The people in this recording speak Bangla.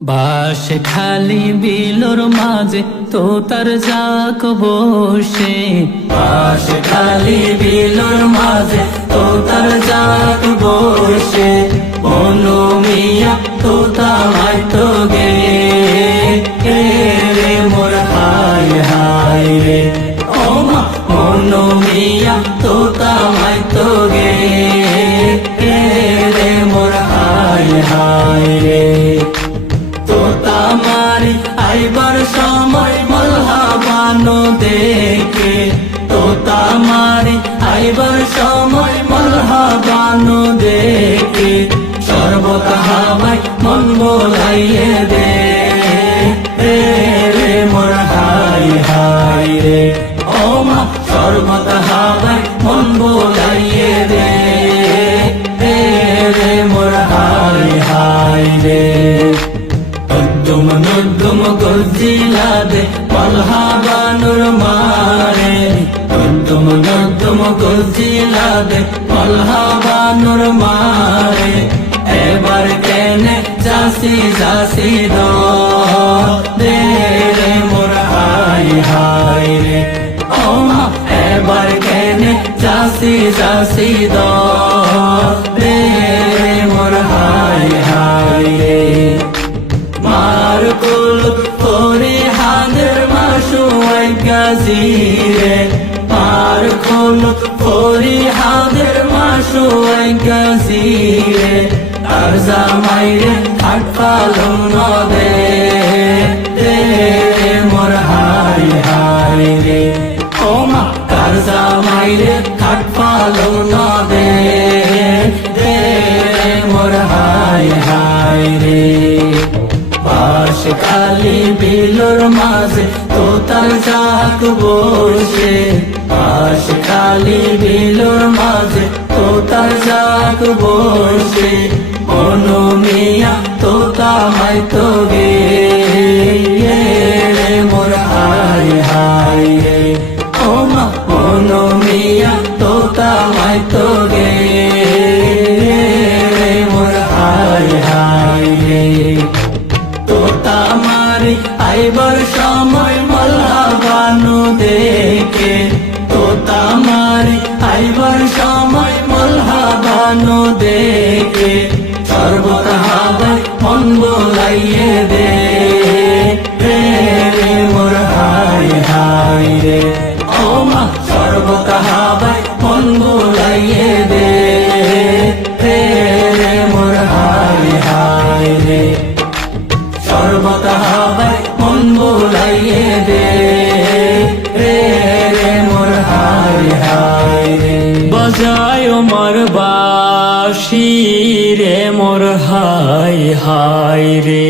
বাস খালি বিলোর মাঝে তোতার যাক বসে, বাস খালি বিলোর মাঝে তোতার যাক বসে, মনু মিয়া তোতা মাইতো গে রে মোর হায় হায় রে, ও মা মনু মিয়া তোতা মাইতো গে রে মোর হায় হায় রে। তোতা মারি আইবার সময় মলহাবানো দেখে, তোতা মারি আইবার সময় মলহাবানো দেখে, সর্বত হাবাই মন বোলাইয়ে দে রে মোর হায় হায় রে, ও মা সর্বত হাবাই মন বোলাইয়ে দে রে মোর হায় হায় রে। নদ্দুম নদ্দুম গজিলা দে মলহাবানুর মারে, নদ্দুম নদ্দুম গজিলা দে মলহাবানুর মারে, এবার কেনে যাসি যাসি দে রে মোর হায় হায় রে, ও মা এবার কেনে যাসি যাসি দে রে মোর হায় হায় রে। মার কুল পরে হাদের মাসুয়াই গাজিরে, মার কুল পরে হাদের মাসুয়াই গাজিরে, তার জামাইরে খাট পালন নদে মোর হায় হায় রে, ও মা তার জামাইরে খাট পালন নদে মোর হায় হায় রে। বাস খালি বিলোর মাঝে তোতার যাক বসে, বাস খালি বিলোর মাঝে তোতার যাক বসে, মনু মিয়া তোতা মাইতো গে রে মোর হায় হায় রে, ও মা মনু মিয়া তোতা মাইতো গে রে মোর হায় হায় রে। তোতা মারি আইবার সময় মলহাবানো দেখে, তোতা মারি আইবার সময় মলহাবানো দেখে, সর্বত হাবাই মন বোলাইয়ে দে রে মোর হায় হায় রে, ও মা সর্বত হাবাই মন বোলাইয়ে দে রে মোর হায় হায় রে, সর্বত হাবাই মন বোলাইয়ে দে রে মোর হায় হায় রে। বাজায় মোর বাঁশি রে মোর হায় হায় রে।